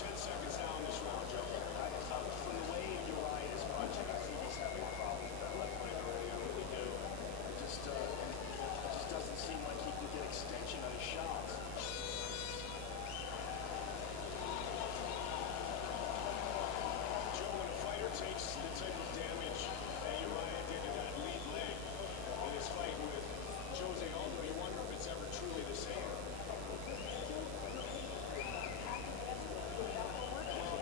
10 seconds now in this round, Joe. From the way Uriah is punching, I think he's having a problem with that left leg already. I really do. It just doesn't seem like he can get extension on his shots. Joe, when a fighter takes the type of damage that Uriah did to that lead leg in his fight with Jose Aldo, you wonder if it's ever truly the same. Well,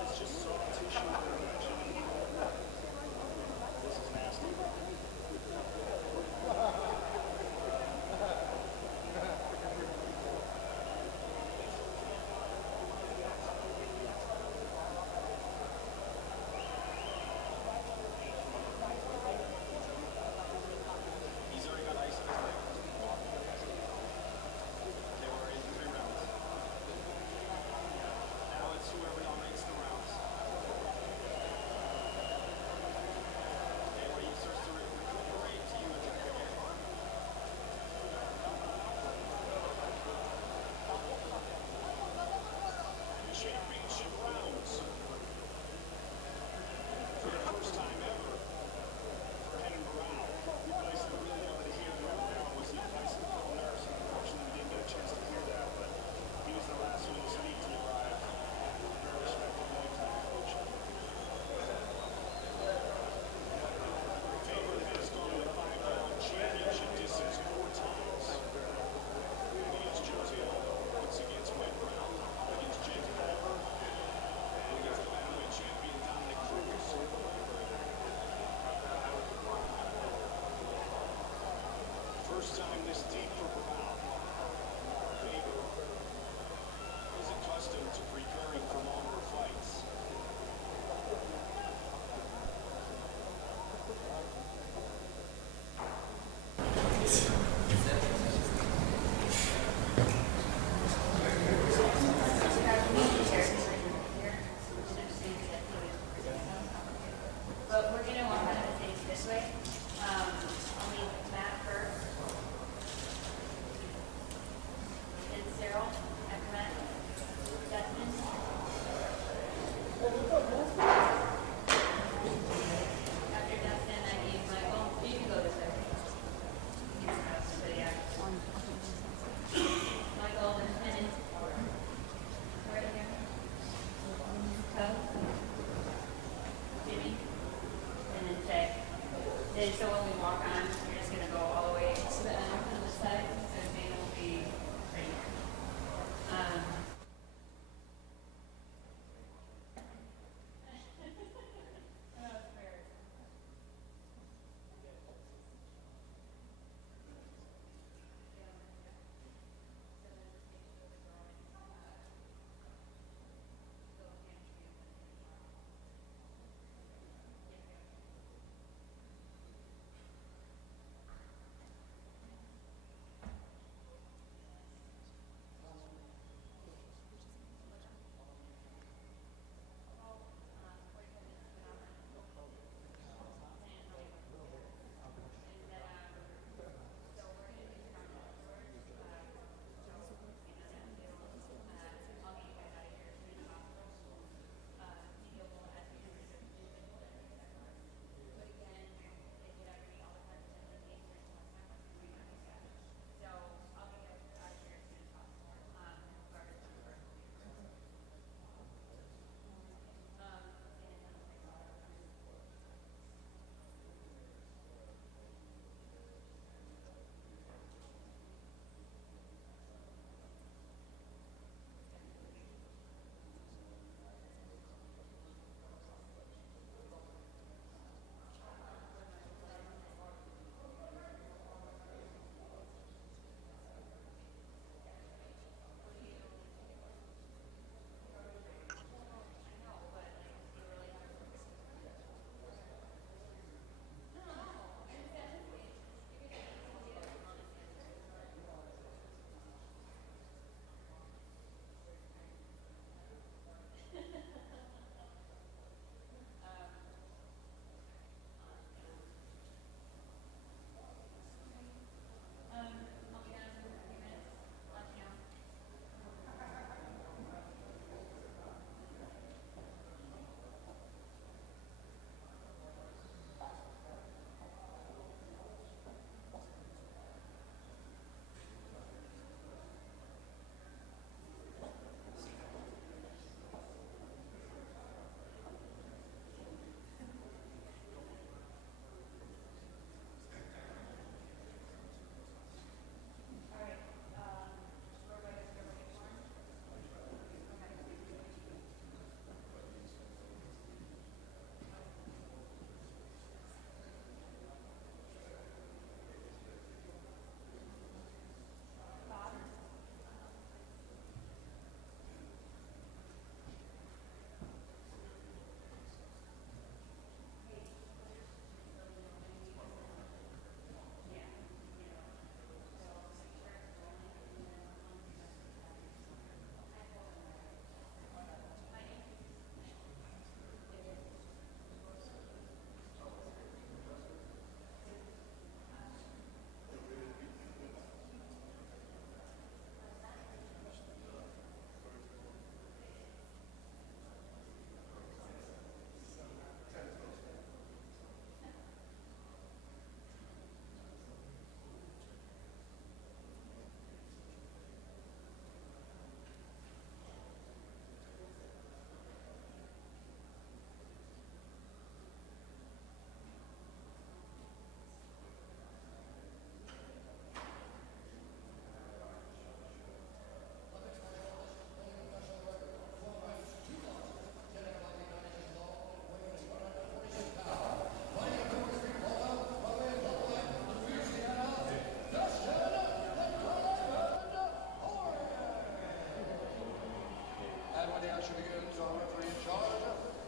action begins on referee in charge,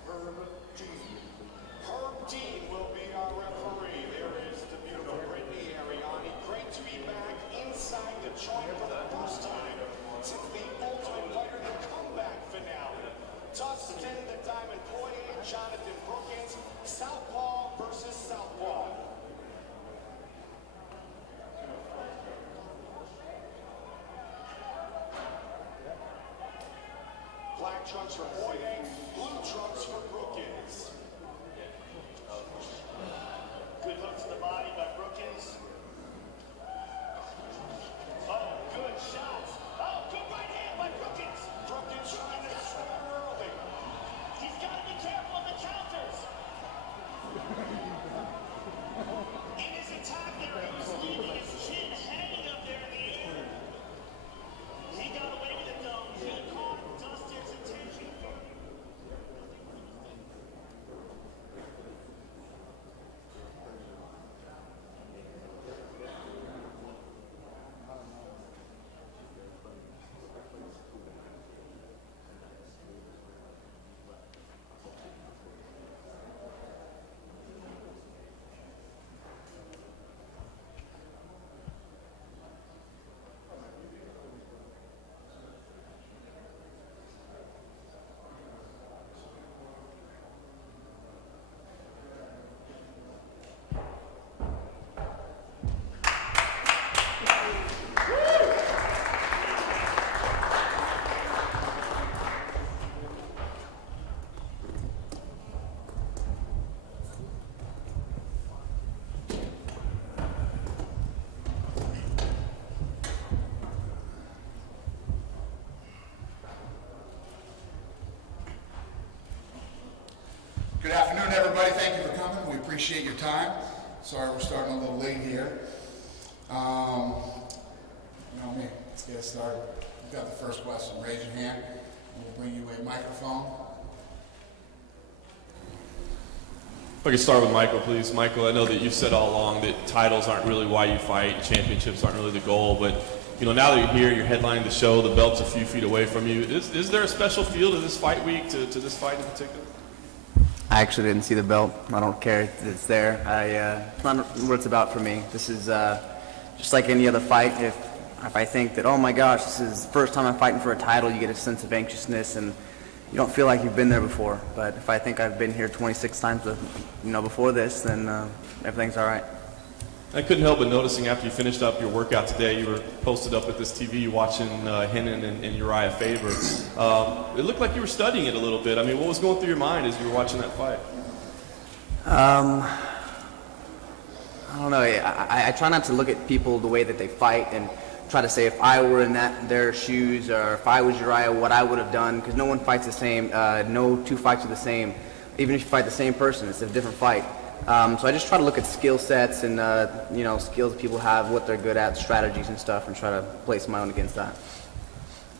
Herb Dean. Herb Dean will be our referee. There is the beautiful Brittany Ariani. Great to be back inside the joint for the first time since the Ultimate Fighter the comeback finale. Dustin the Diamond Poirier, Jonathan Brookins, Southpaw versus Southpaw. Black trunks for Poirier, blue trunks for Brookins. Good hook to the body by Brookins. Oh, good shots. Oh, good right hand by Brookins. Brookins trying to score early. He's got to be careful of the counters. In his attack there, he was leaving his chin hanging up there in the air. He got away with it though. He caught Dustin's attention. Good afternoon, everybody. Thank you for coming. We appreciate your time. Sorry we're starting a little late here. You know me. Let's get started. You've got the first question. Raise your hand, and we'll bring you a microphone. If I could start with Michael, please. Michael, I know that you've said all along that titles aren't really why you fight, championships aren't really the goal, but now that you're here, you're headlining the show, the belt's a few feet away from you. Is there a special feel to this fight week, to this fight in particular? I actually didn't see the belt. I don't care. It's there. It's not what it's about for me. This is just like any other fight. If I think that, oh my gosh, this is the first time I'm fighting for a title, you get a sense of anxiousness and you don't feel like you've been there before. But if I think I've been here 26 times, before this, then everything's all right. I couldn't help but noticing after you finished up your workout today, you were posted up at this TV watching Henin and Uriah Faber. It looked like you were studying it a little bit. I mean, what was going through your mind as you were watching that fight? I don't know. I try not to look at people the way that they fight and try to say if I were in their shoes or if I was Uriah, what I would have done, because no one fights the same. No two fights are the same. Even if you fight the same person, it's a different fight. So I just try to look at skill sets and skills that people have, what they're good at, strategies and stuff, and try to place my own against that.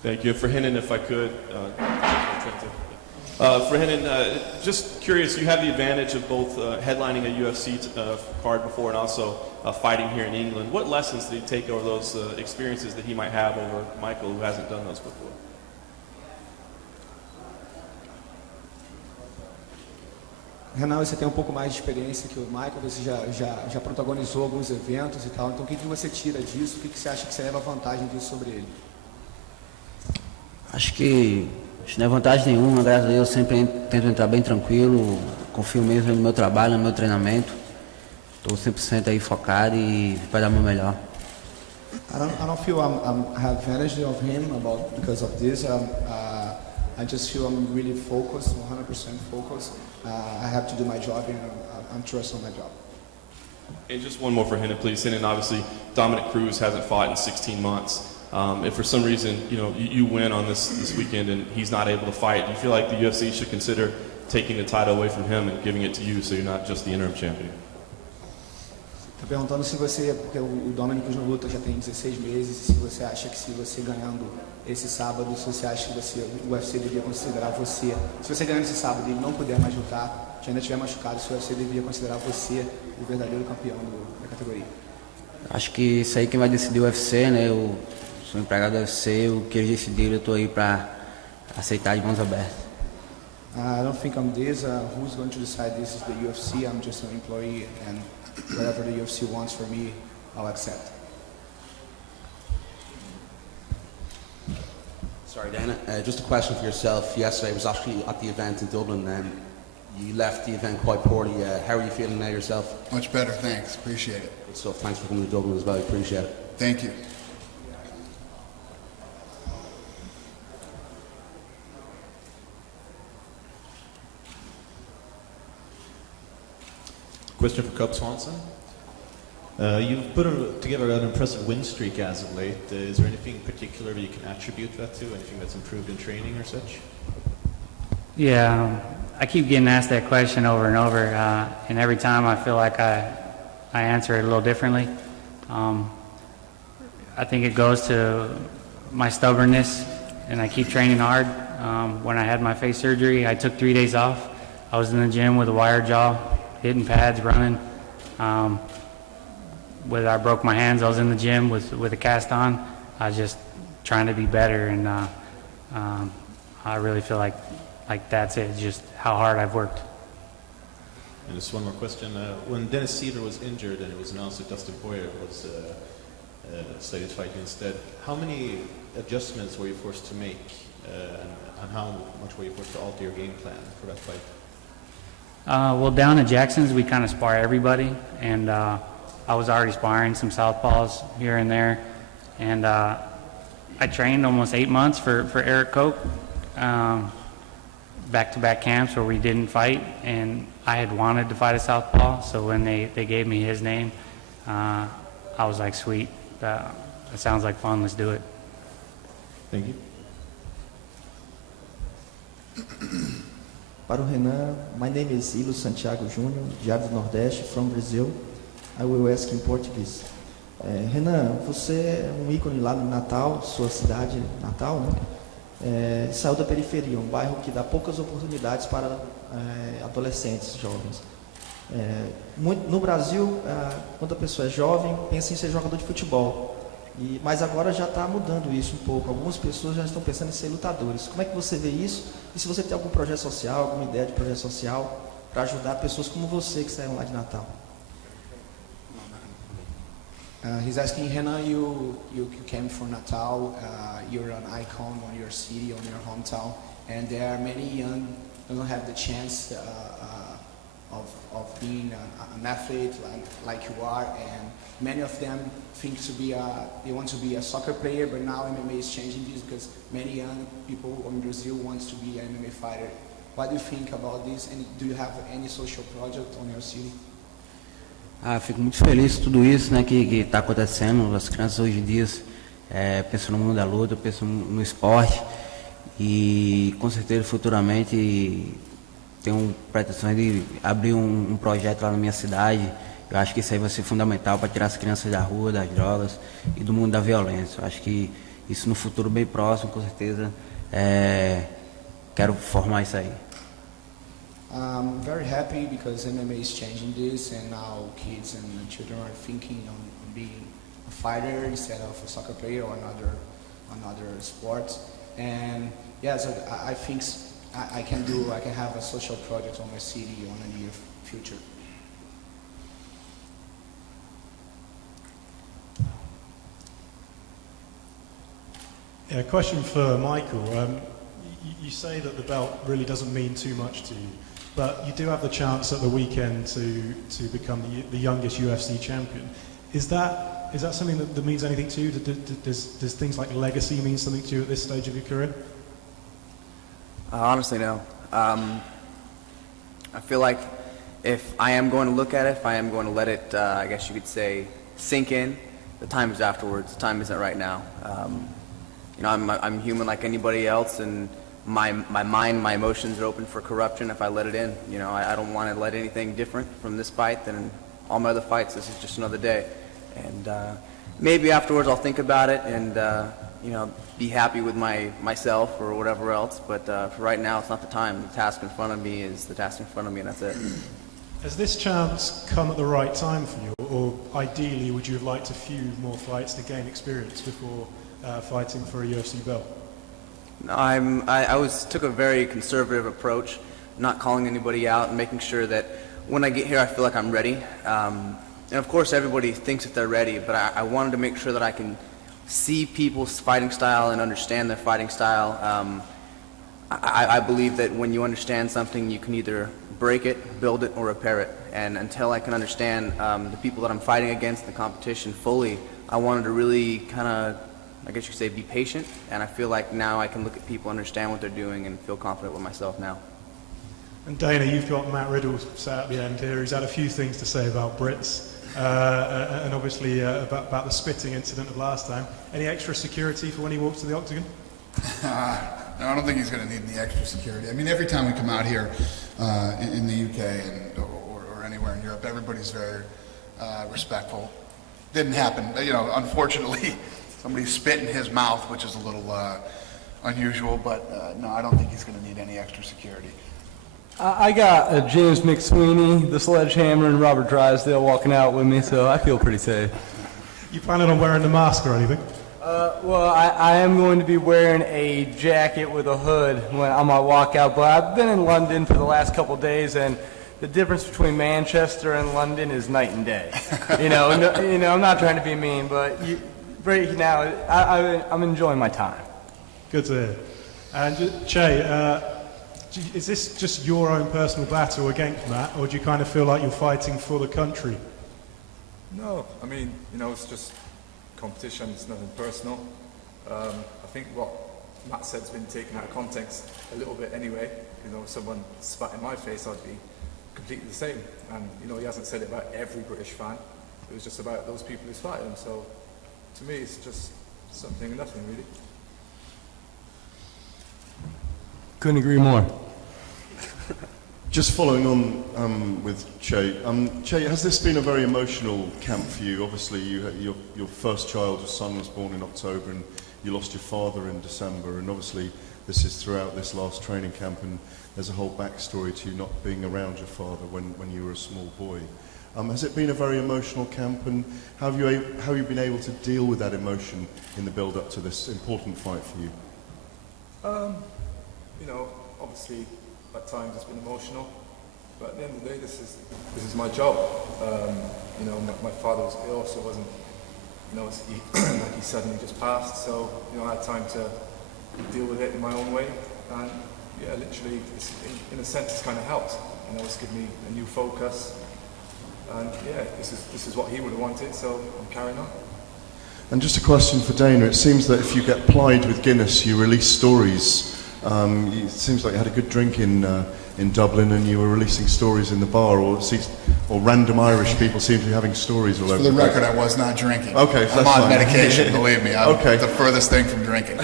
Thank you. For Henin, if I could, for Henin, just curious, you have the advantage of both headlining a UFC card before and also fighting here in England. What lessons did he take over those experiences that he might have over Michael, who hasn't done those before? Renan, você tem um pouco mais de experiência que o Michael, você já protagonizou alguns eventos e tal, então o que você tira disso, o que você acha que você leva vantagem disso sobre ele? Acho que não é vantagem nenhuma, graças a Deus eu sempre tento entrar bem tranquilo, confio mesmo no meu trabalho, no meu treinamento, estou 100% aí focado e vai dar o meu melhor. I don't feel I have advantage of him because of this. I just feel I'm really focused, 100% focused. I have to do my job and I'm trust on my job. And just one more for Henin, please. Henin, obviously, Dominic Cruz hasn't fought in 16 months. If for some reason, you win on this weekend and he's not able to fight, do you feel like the UFC should consider taking the title away from him and giving it to you so you're not just the interim champion? Tô perguntando se você, porque o Dominic Cruz não luta já tem 16 meses, se você acha que se você ganhando esse sábado, se você acha que o UFC devia considerar você, se você ganhar esse sábado e ele não puder mais lutar, se ainda estiver machucado, se o UFC devia considerar você o verdadeiro campeão da categoria? Acho que isso aí quem vai decidir o UFC, né? Eu sou empregado do UFC, o que eles decidiram eu estou aí para aceitar de mãos abertas. I don't think I'm this. Who's going to decide this is the UFC. I'm just an employee, and whatever the UFC wants for me, I'll accept. Sorry, Dana. Just a question for yourself. Yesterday I was actually at the event in Dublin, and you left the event quite poorly. How are you feeling now yourself? Much better, thanks. Appreciate it. Good stuff. Thanks for coming to Dublin as well. I appreciate it. Thank you. Question for Cub Swanson. You've put together an impressive win streak as of late. Is there anything particular you can attribute that to? Anything that's improved in training or such? Yeah, I keep getting asked that question over and over, and every time I feel like I answer it a little differently. I think it goes to my stubbornness, and I keep training hard. When I had my face surgery, I took 3 days off. I was in the gym with a wired jaw, hitting pads, running. Whether I broke my hands, I was in the gym with a cast on. I was just trying to be better, and I really feel like that's it, just how hard I've worked. And just one more question. When Dennis Seaver was injured and it was announced that Dustin Poirier was slated to fight instead, how many adjustments were you forced to make, and how much were you forced to alter your game plan for that fight? Well, down at Jackson's, we kind of spar everybody, and I was already sparring some southpaws here and there, and I trained almost 8 months for Eric Koch, back-to-back camps where we didn't fight, and I had wanted to fight a southpaw, so when they gave me his name, I was like, sweet, that sounds like fun, let's do it. Thank you. Para o Renan, my name is Ilo Santiago Júnior, Diário do Nordeste, from Brazil. I will ask in Portuguese. Renan, você é um ícone lá no Natal, sua cidade natal, né? Saiu da periferia, um bairro que dá poucas oportunidades para adolescentes, jovens. No Brasil, quando a pessoa é jovem, pensa em ser jogador de futebol. Mas agora já está mudando isso um pouco. Algumas pessoas já estão pensando em ser lutadores. Como é que você vê isso? E se você tem algum projeto social, alguma ideia de projeto social para ajudar pessoas como você que saíram lá de Natal? He's asking, Renan, you came from Natal, you're an icon on your city, on your hometown, and there are many young who don't have the chance of being an athlete like you are, and many of them think they want to be a soccer player, but now MMA is changing this because many young people in Brazil want to be an MMA fighter. What do you think about this, and do you have any social project on your city? Fico muito feliz com tudo isso, né, que está acontecendo. As crianças hoje em dia pensam no mundo da luta, pensam no esporte, e com certeza futuramente tenho pretensões de abrir um projeto lá na minha cidade. Eu acho que isso aí vai ser fundamental para tirar as crianças da rua, das drogas e do mundo da violência. Eu acho que isso no futuro bem próximo, com certeza, quero formar isso aí. I'm very happy because MMA is changing this, and now kids and children are thinking on being a fighter instead of a soccer player or another sport. And yeah, so I think I can have a social project on my city on the near future. Yeah, question for Michael. You say that the belt really doesn't mean too much to you, but you do have the chance at the weekend to become the youngest UFC champion. Is that something that means anything to you? Does things like legacy mean something to you at this stage of your career? Honestly, no. I feel like if I am going to look at it, if I am going to let it, I guess you could say, sink in, the time is afterwards. The time isn't right now. I'm human like anybody else, and my mind, my emotions are open for corruption if I let it in. I don't want to let anything different from this fight than all my other fights. This is just another day. And maybe afterwards I'll think about it and, be happy with myself or whatever else. But for right now, it's not the time. The task in front of me is the task in front of me, and that's it. Has this chance come at the right time for you? Or ideally, would you have liked a few more fights to gain experience before fighting for a UFC belt? I took a very conservative approach, not calling anybody out and making sure that when I get here I feel like I'm ready. And of course everybody thinks that they're ready, but I wanted to make sure that I can see people's fighting style and understand their fighting style. I believe that when you understand something, you can either break it, build it, or repair it. And until I can understand the people that I'm fighting against, the competition fully, I wanted to really kind of, I guess you could say, be patient. And I feel like now I can look at people, understand what they're doing, and feel confident with myself now. And Dana, you've got Matt Riddle sat at the end here. He's had a few things to say about Brits, and obviously about the spitting incident of last time. Any extra security for when he walks to the octagon? No, I don't think he's going to need any extra security. I mean, every time we come out here in the UK or anywhere in Europe, everybody's very respectful. Didn't happen, unfortunately, somebody spit in his mouth, which is a little unusual, but no, I don't think he's going to need any extra security. I got James McSweeney, the Sledgehammer, and Robert Drysdale walking out with me, so I feel pretty safe. You planning on wearing the mask or anything? Well, I am going to be wearing a jacket with a hood on my walkout, but I've been in London for the last couple of days, and the difference between Manchester and London is night and day. I'm not trying to be mean, but right now I'm enjoying my time. Good to hear. And Che, is this just your own personal battle against Matt, or do you kind of feel like you're fighting for the country? No, I mean, it's just competition, it's nothing personal. I think what Matt said's been taken out of context a little bit anyway. If someone spat in my face, I'd be completely the same. And, he hasn't said it about every British fan. It was just about those people who spatted him. So, to me, it's just something and nothing, really. Couldn't agree more. Just following on with Che. Che, has this been a very emotional camp for you? Obviously, your first child, your son, was born in October, and you lost your father in December. And obviously, this is throughout this last training camp, and there's a whole backstory to you not being around your father when you were a small boy. Has it been a very emotional camp, and how have you been able to deal with that emotion in the build-up to this important fight for you? Obviously, at times it's been emotional, but at the end of the day, this is my job. My father was ill, so it wasn't, like he suddenly just passed. So, I had time to deal with it in my own way, and yeah, literally, in a sense, it's kind of helped. It's given me a new focus, and yeah, this is what he would have wanted. So I'm carrying on. And just a question for Dana. It seems that if you get plied with Guinness, you release stories. It seems like you had a good drink in Dublin, and you were releasing stories in the bar, or random Irish people seem to be having stories all over. For the record, I was not drinking. Okay, I'm on medication. Believe me, I'm okay. the furthest thing from drinking.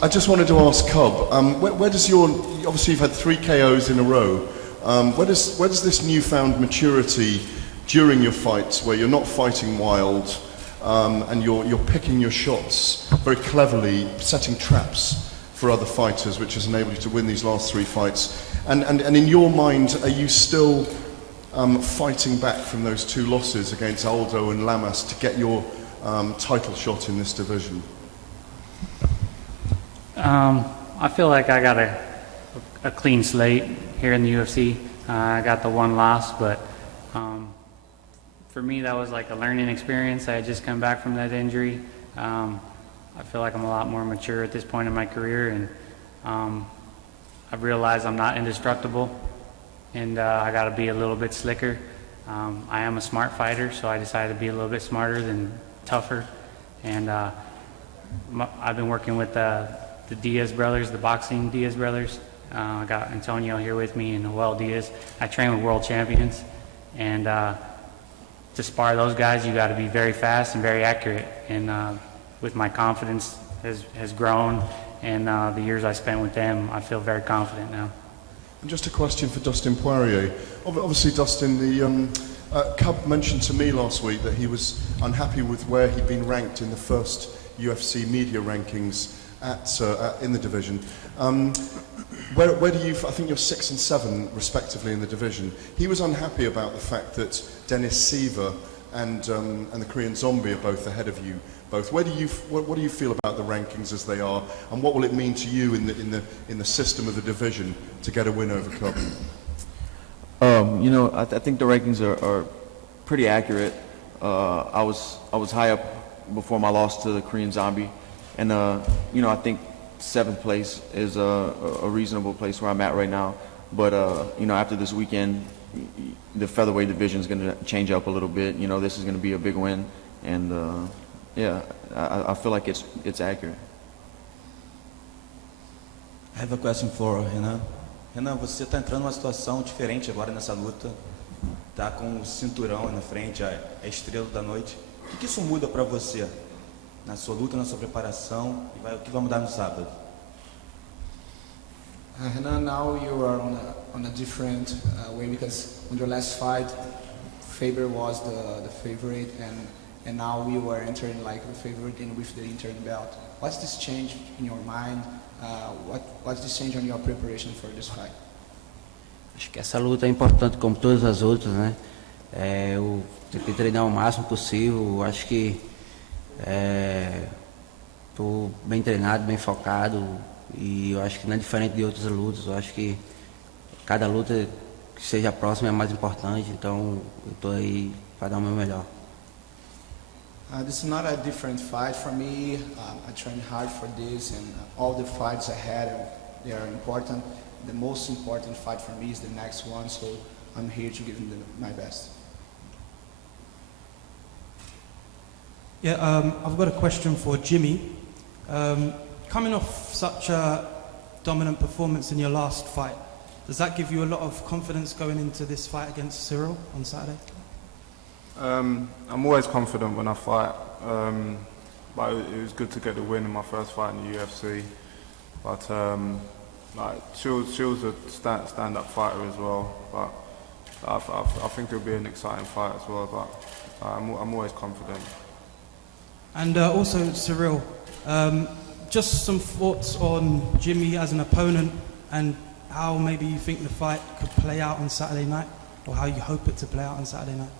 I just wanted to ask Cobb, where does obviously you've had 3 KOs in a row. Where does this newfound maturity during your fights, where you're not fighting wild, and you're picking your shots very cleverly, setting traps for other fighters, which has enabled you to win these last 3 fights. And in your mind, are you still fighting back from those 2 losses against Aldo and Lamas to get your title shot in this division? I feel like I got a clean slate here in the UFC. I got the 1 loss, but for me that was like a learning experience. I had just come back from that injury. I feel like I'm a lot more mature at this point in my career, and I've realized I'm not indestructible, and I got to be a little bit slicker. I am a smart fighter, so I decided to be a little bit smarter than tougher, and I've been working with the Diaz brothers, the boxing Diaz brothers. I got Antonio here with me and Joel Diaz. I train with world champions, and to spar those guys, you got to be very fast and very accurate, and with my confidence has grown, and the years I spent with them, I feel very confident now. And just a question for Dustin Poirier. Obviously, Dustin, the Cub mentioned to me last week that he was unhappy with where he'd been ranked in the first UFC media rankings in the division. Where do you? I think you're 6 and 7 respectively in the division. He was unhappy about the fact that Dennis Seaver and the Korean Zombie are both ahead of you. both. What do you feel about the rankings as they are, and what will it mean to you in the system of the division to get a win over Cub? You know, I think the rankings are pretty accurate. I was high up before my loss to the Korean Zombie, and you know, I think 7th place is a reasonable place where I'm at right now. But you know, after this weekend, the featherweight division is going to change up a little bit. You know, this is going to be a big win, and yeah, I feel like it's accurate. I have a question for Renan. Renan, você está entrando numa situação diferente agora nessa luta. Tá com o cinturão na frente, a estrela da noite. O que isso muda para você na sua luta, na sua preparação e o que vai mudar no sábado? Renan, now you are on a different way, because on your last fight, Faber was the favorite, and now you are entering like the favorite and with the interim belt. What's this change in your mind? What's this change on your preparation for this fight? Acho que essa luta é importante como todas as outras, né? Eu tenho que treinar o máximo possível. Acho que estou bem treinado, bem focado, e eu acho que não é diferente de outras lutas. Eu acho que cada luta que seja próxima é mais importante, então eu estou aí para dar o meu melhor. This is not a different fight for me. I trained hard for this, and all the fights I had, they are important. The most important fight for me is the next one, so I'm here to give them my best. Yeah, I've got a question for Jimmy. Coming off such a dominant performance in your last fight, does that give you a lot of confidence going into this fight against Cyril on Saturday? I'm always confident when I fight, but it was good to get the win in my first fight in the UFC. But like Chill's a stand-up fighter as well. But I think it'll be an exciting fight as well. But I'm always confident. And also Cyril, just some thoughts on Jimmy as an opponent and how maybe you think the fight could play out on Saturday night, or how you hope it to play out on Saturday night.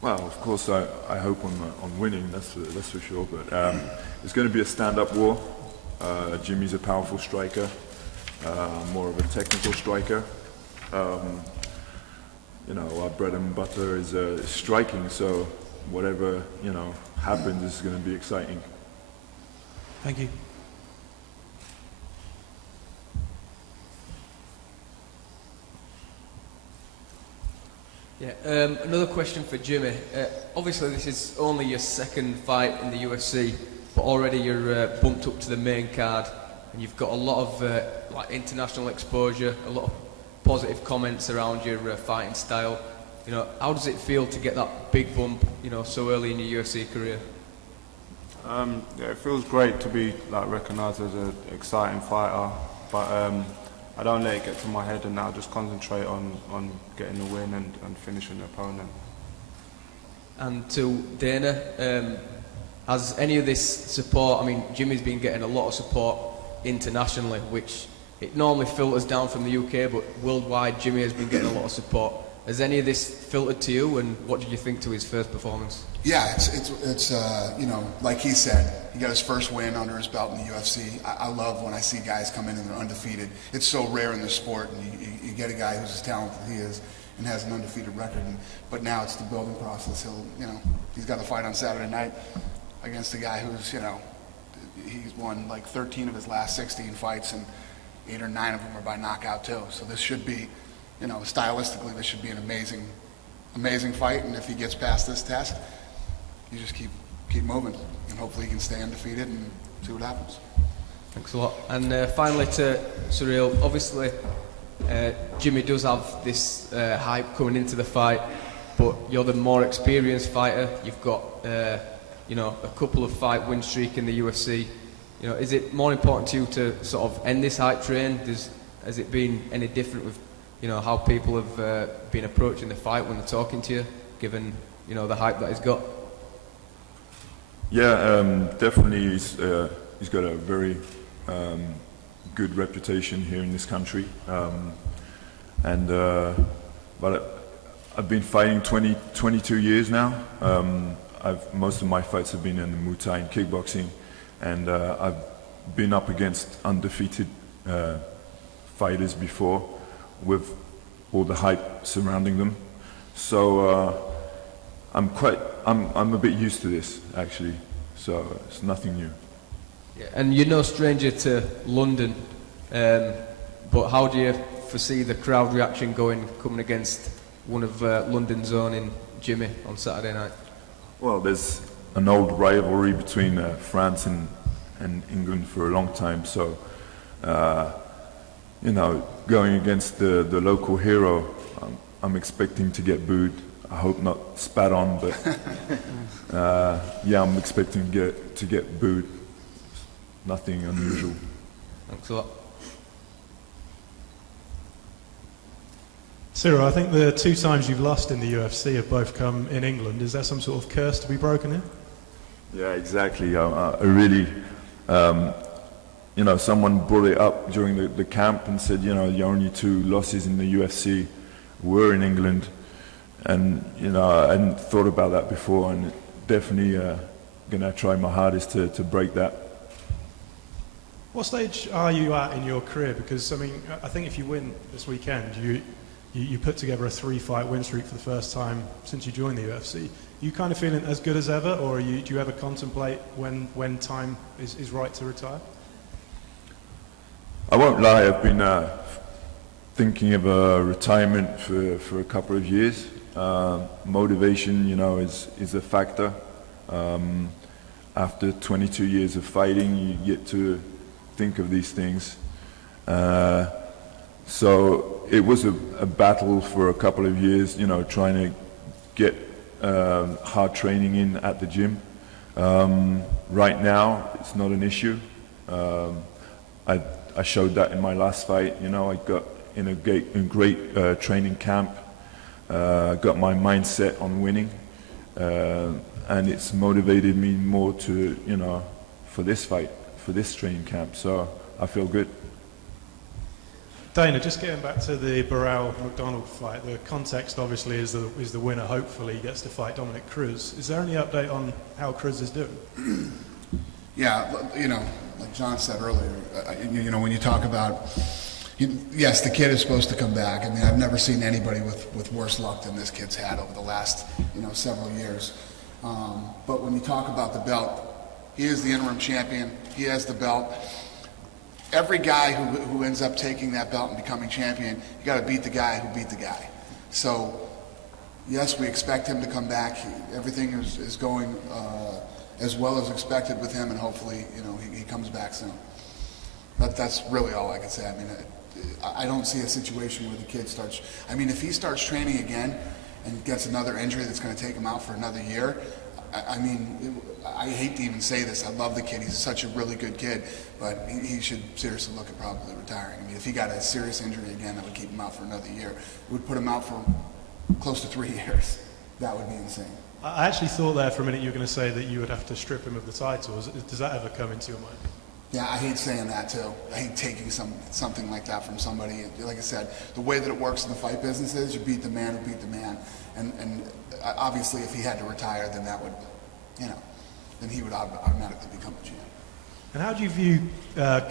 Well, of course, I hope on winning, that's for sure. But it's going to be a stand-up war. Jimmy's a powerful striker, more of a technical striker. You know, our bread and butter is striking, so whatever, you know, happens is going to be exciting. Thank you. Yeah, another question for Jimmy. Obviously, this is only your second fight in the UFC, but already you're bumped up to the main card, and you've got a lot of like international exposure, a lot of positive comments around your fighting style. You know, how does it feel to get that big bump, you know, so early in your UFC career? Yeah, it feels great to be like recognised as an exciting fighter, but I don't let it get to my head, and now just concentrate on getting the win and finishing the opponent. And to Dana, has any of this support, I mean, Jimmy's been getting a lot of support internationally, which it normally filters down from the UK, but worldwide Jimmy has been getting a lot of support. Has any of this filtered to you, and what did you think to his first performance? Yeah, it's you know, like he said, he got his first win under his belt in the UFC. I love when I see guys come in and they're undefeated. It's so rare in this sport, and you get a guy who's as talented as he is and has an undefeated record. But now it's the building process. He's got a fight on Saturday night against a guy who's, you know, he's won like 13 of his last 16 fights, and 8 or 9 of them are by knockout too. So this should be, you know, stylistically, this should be an amazing fight. And if he gets past this test, you just keep moving, and hopefully he can stay undefeated and see what happens. Thanks a lot. And finally to Cyril, obviously Jimmy does have this hype coming into the fight, but you're the more experienced fighter. You've got you know, a couple of fight win streak in the UFC. You know, is it more important to you to sort of end this hype train? Has it been any different with, you know, how people have been approaching the fight when they're talking to you, given, you know, the hype that he's got? Yeah, definitely he's got a very good reputation here in this country. But I've been fighting 22 years now. most of my fights have been in the Muay Thai and kickboxing, and I've been up against undefeated fighters before, with all the hype surrounding them. So I'm a bit used to this actually. So it's nothing new. Yeah, and you're no stranger to London, but how do you foresee the crowd reaction coming against one of London's own in Jimmy on Saturday night? Well, there's an old rivalry between France and England for a long time, so going against the local hero, I'm expecting to get booed. I hope not spat on, but I'm expecting to get booed. Nothing unusual. Thanks a lot. Cyril, I think the 2 times you've lost in the UFC have both come in England. Is there some sort of curse to be broken here? Yeah, exactly. I really, someone brought it up during the camp and said, your only 2 losses in the UFC were in England. And, I hadn't thought about that before, and definitely going to try my hardest to break that. What stage are you at in your career? Because, I think if you win this weekend, you put together a 3-fight win streak for the first time since you joined the UFC. Are you kind of feeling as good as ever, or do you ever contemplate when time is right to retire? I won't lie, I've been thinking of a retirement for a couple of years. Motivation, is a factor. After 22 years of fighting, you get to think of these things. So it was a battle for a couple of years, trying to get hard training in at the gym. Right now, it's not an issue. I showed that in my last fight. I got in a great training camp, got my mindset on winning, and it's motivated me more to, for this fight, for this training camp. So I feel good. Dana, just getting back to the BARAO McDONALD fight, the context obviously is the winner hopefully gets to fight Dominic Cruz. Is there any update on how Cruz is doing? Yeah, like John said earlier, when you talk about, yes, the kid is supposed to come back. I've never seen anybody with worse luck than this kid's had over the last, several years. But when you talk about the belt, he is the interim champion. He has the belt. Every guy who ends up taking that belt and becoming champion, you got to beat the guy who beat the guy. So, yes, we expect him to come back. Everything is going as well as expected with him, and hopefully, he comes back soon. But that's really all I can say. I don't see a situation where the kid starts. If he starts training again and gets another injury that's going to take him out for another year, I hate to even say this. I love the kid. He's such a really good kid, but he should seriously look at probably retiring. If he got a serious injury again, that would keep him out for another year. It would put him out for close to 3 years. That would be insane. I actually thought there for a minute you were going to say that you would have to strip him of the title. Does that ever come into your mind? Yeah, I hate saying that too. I hate taking something like that from somebody. Like I said, the way that it works in the fight business is you beat the man who beat the man. And obviously if he had to retire, then that would, then he would automatically become a champ. And how do you view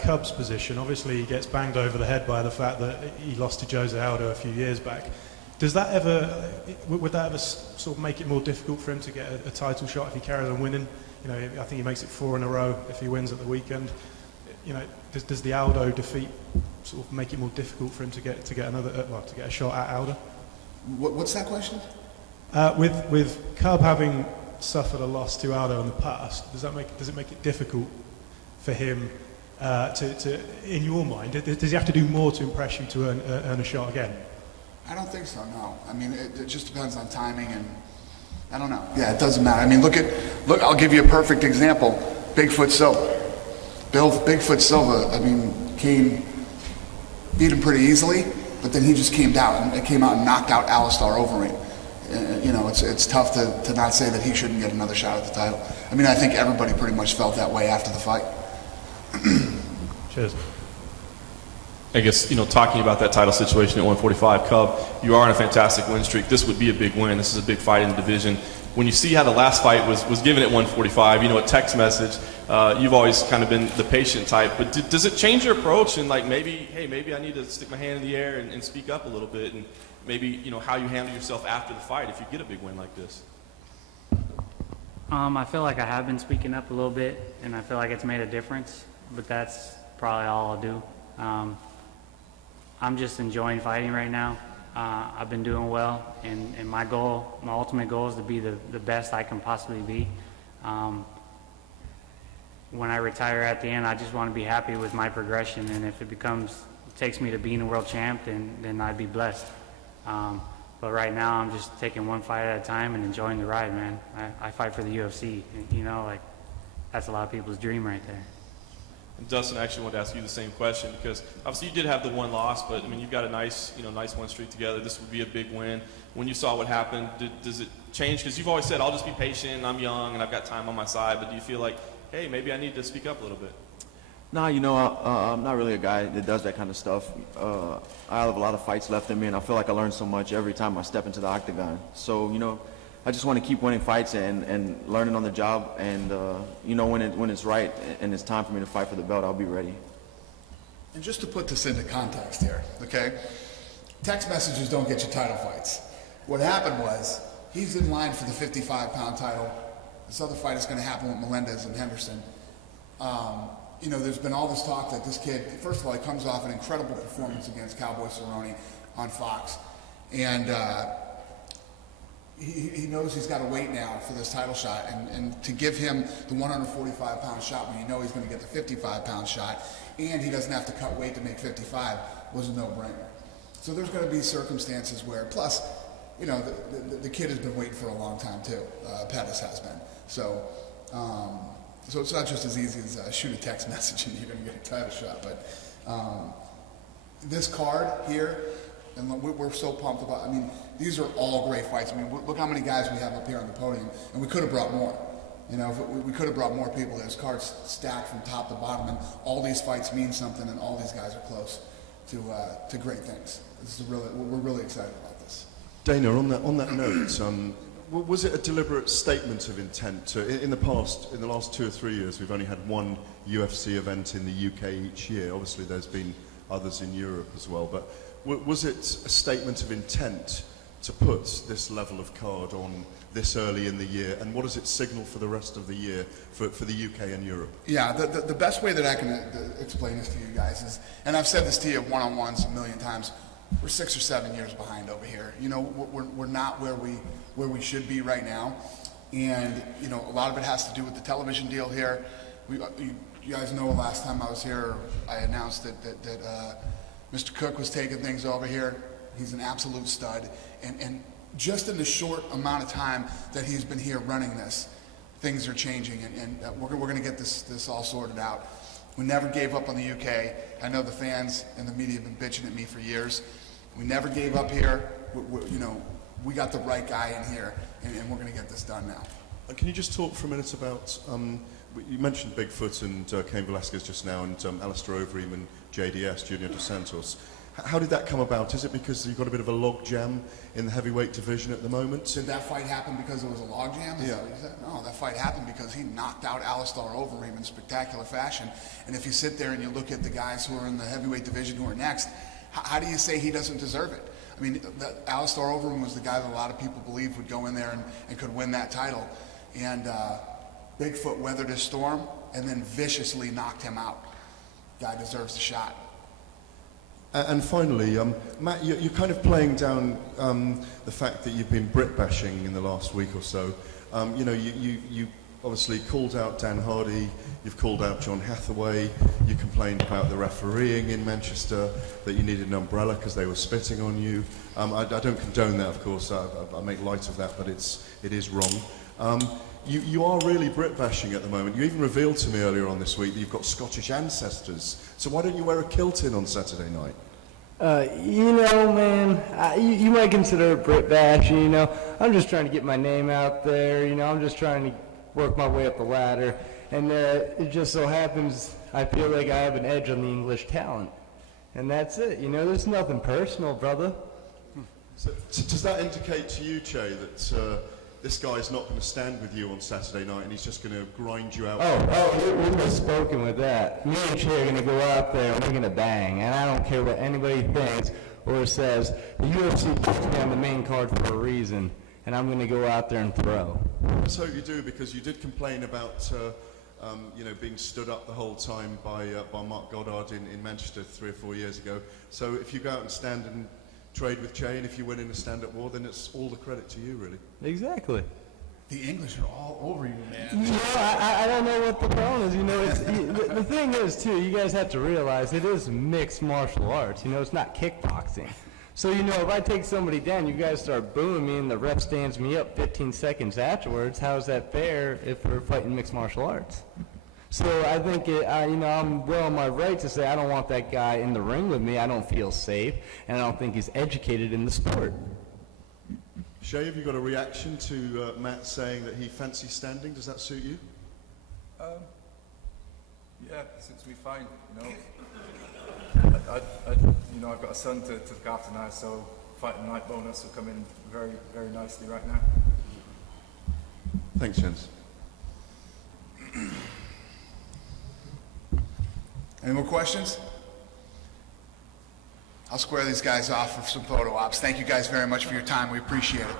Cub's position? Obviously he gets banged over the head by the fact that he lost to Jose Aldo a few years back. Does that would that ever sort of make it more difficult for him to get a title shot if he carries on winning? I think he makes it 4 in a row if he wins at the weekend. Does the Aldo defeat sort of make it more difficult for him to get to get a shot at Aldo? What's that question? With Cub having suffered a loss to Aldo in the past, does it make it difficult for him to in your mind? Does he have to do more to impress you to earn a shot again? I don't think so, no. It just depends on timing, and I don't know. Yeah, it doesn't matter. Look, I'll give you a perfect example. Bigfoot Silva. Bigfoot Silva, beat him pretty easily, but then he just came out and knocked out Alistar Overeem. It's tough to not say that he shouldn't get another shot at the title. I think everybody pretty much felt that way after the fight. Cheers. I guess, talking about that title situation at 145, Cub, you are on a fantastic win streak. This would be a big win. This is a big fight in the division. when you see how the last fight was given at 145, a text message, you've always kind of been the patient type, but does it change your approach and like maybe I need to stick my hand in the air and speak up a little bit, and maybe, how you handle yourself after the fight if you get a big win like this? I feel like I have been speaking up a little bit, and I feel like it's made a difference, but that's probably all I'll do. I'm just enjoying fighting right now. I've been doing well, and my ultimate goal is to be the best I can possibly be. When I retire at the end, I just want to be happy with my progression, and if it takes me to being a world champ, then I'd be blessed. But right now, I'm just taking one fight at a time and enjoying the ride, man. I fight for the UFC, and, that's a lot of people's dream right there. And Dustin, I actually wanted to ask you the same question, because obviously you did have the one loss, but I mean, you've got a nice win streak together. This would be a big win. When you saw what happened, does it change? Because you've always said, I'll just be patient, I'm young, and I've got time on my side, but do you feel like, hey, maybe I need to speak up a little bit? Nah, I'm not really a guy that does that kind of stuff. I have a lot of fights left in me, and I feel like I learn so much every time I step into the octagon. So, I just want to keep winning fights and learning on the job, and, when it's right and it's time for me to fight for the belt, I'll be ready. And just to put this into context here, okay? Text messages don't get you title fights. What happened was, he's in line for the 55-pound title. This other fight is going to happen with Melendez and Henderson. There's been all this talk that this kid, first of all, he comes off an incredible performance against Cowboy Cerrone on Fox. And he knows he's got to wait now for this title shot. And to give him the 145-pound shot when you know he's going to get the 55-pound shot, and he doesn't have to cut weight to make 55, was a no-brainer. So there's going to be circumstances where, plus, the kid has been waiting for a long time too. Pettis has been. So it's not just as easy as shoot a text message and you're going to get a title shot. But this card here, and we're so pumped about. I mean, these are all great fights. I mean, look how many guys we have up here on the podium, and we could have brought more. We could have brought more people. This card's stacked from top to bottom, and all these fights mean something, and all these guys are close to great things. We're really excited about this. Dana, on that note, was it a deliberate statement of intent? In the past, in the last 2 or 3 years, we've only had one UFC event in the UK each year. Obviously, there's been others in Europe as well. But was it a statement of intent to put this level of card on this early in the year? And what does it signal for the rest of the year for the UK and Europe? Yeah, the best way that I can explain this to you guys is, and I've said this to you one-on-ones a million times, we're 6 or 7 years behind over here. We're not where we should be right now, and a lot of it has to do with the television deal here. You guys know last time I was here, I announced that Mr. Cook was taking things over here. He's an absolute stud, and just in the short amount of time that he's been here running this, things are changing, and we're going to get this all sorted out. We never gave up on the UK. I know the fans and the media have been bitching at me for years. We never gave up here. We got the right guy in here, and we're going to get this done now. And can you just talk for a minute about, you mentioned Bigfoot and Cain Velasquez just now, and Alistair Overeem and JDS, Junior Dos Santos. How did that come about? Is it because you've got a bit of a log jam in the heavyweight division at the moment? Did that fight happen because it was a log jam? Is that what you said? No, that fight happened because he knocked out Alistair Overeem in spectacular fashion. And if you sit there and you look at the guys who are in the heavyweight division who are next, how do you say he doesn't deserve it? I mean, Alistair Overeem was the guy that a lot of people believed would go in there and could win that title. And Bigfoot weathered his storm and then viciously knocked him out. Guy deserves the shot. And finally, Matt, you're kind of playing down the fact that you've been Brit bashing in the last week or so. You obviously called out Dan Hardy, you've called out John Hathaway, you complained about the refereeing in Manchester, that you needed an umbrella because they were spitting on you. I don't condone that, of course, I make light of that, but it is wrong. You are really Brit bashing at the moment. You even revealed to me earlier on this week that you've got Scottish ancestors. So why don't you wear a kilt in on Saturday night? Man, you might consider it Brit bashing, I'm just trying to get my name out there, I'm just trying to work my way up the ladder. And it just so happens I feel like I have an edge on the English talent. And that's it, there's nothing personal, brother. So does that indicate to you, Che, that this guy's not going to stand with you on Saturday night and he's just going to grind you out? We were spoken with that. Me and Che are going to go out there and we're going to bang. And I don't care what anybody thinks or says. The UFC puts me on the main card for a reason, and I'm going to go out there and throw. Let's hope you do, because you did complain about being stood up the whole time by Mark Goddard in Manchester 3 or 4 years ago. So if you go out and stand and trade with Che, and if you win in a stand-up war, then it's all the credit to you, really. Exactly. The English are all over you, man. I don't know what the problem is. The thing is, too, you guys have to realize it is mixed martial arts. It's not kickboxing. So, if I take somebody down, you guys start booing me and the ref stands me up 15 seconds afterwards, how is that fair if we're fighting mixed martial arts? So I think, I'm well in my right to say I don't want that guy in the ring with me. I don't feel safe, and I don't think he's educated in the sport. Shay, have you got a reaction to Matt saying that he fancies standing? Does that suit you? Yeah, suits me fine. I've got a son to look after now, so fighting night bonus will come in very, very nicely right now. Thanks, Jens. Any more questions? I'll square these guys off for some photo ops. Thank you guys very much for your time. We appreciate it.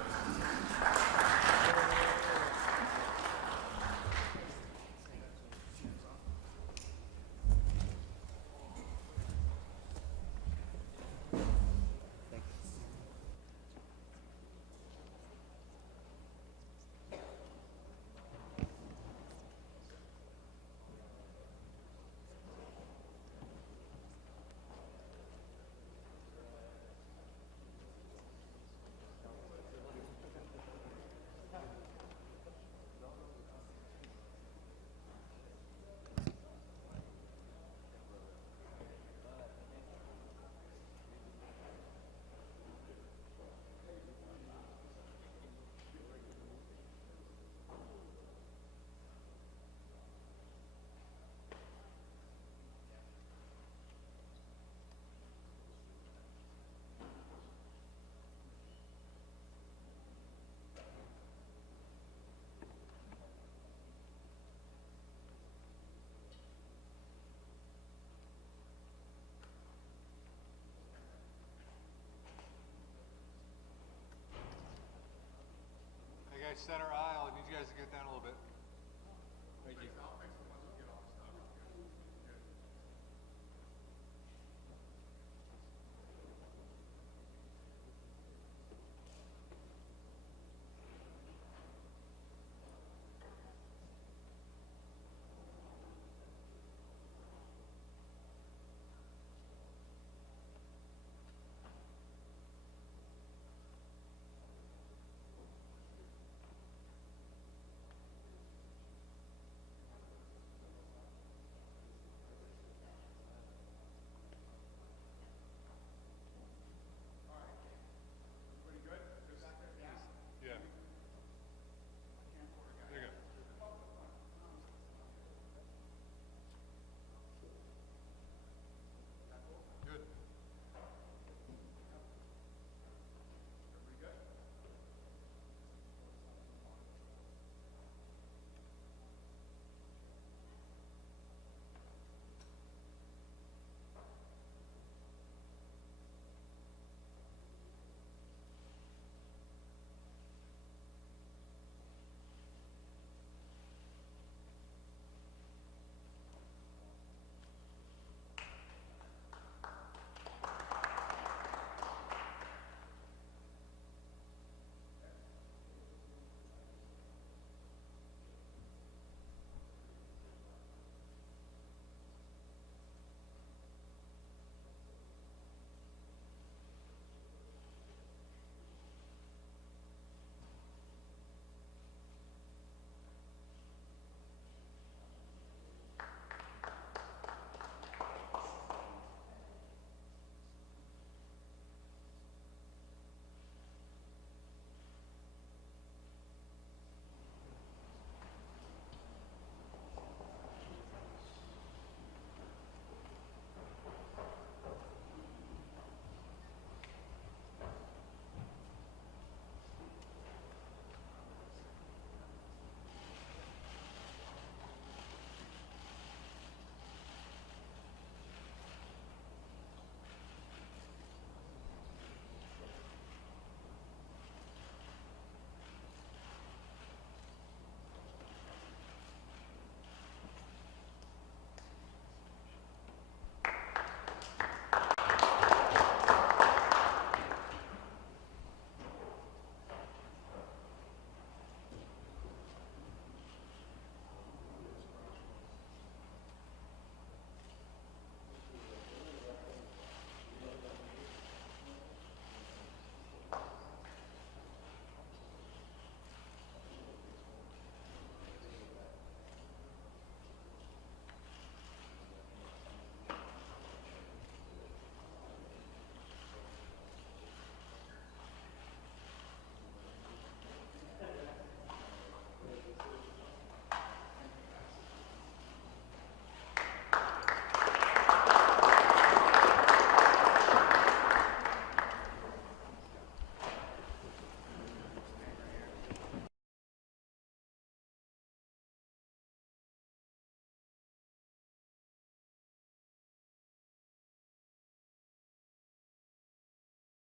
Hey guys, center aisle. I need you guys to get down a little bit.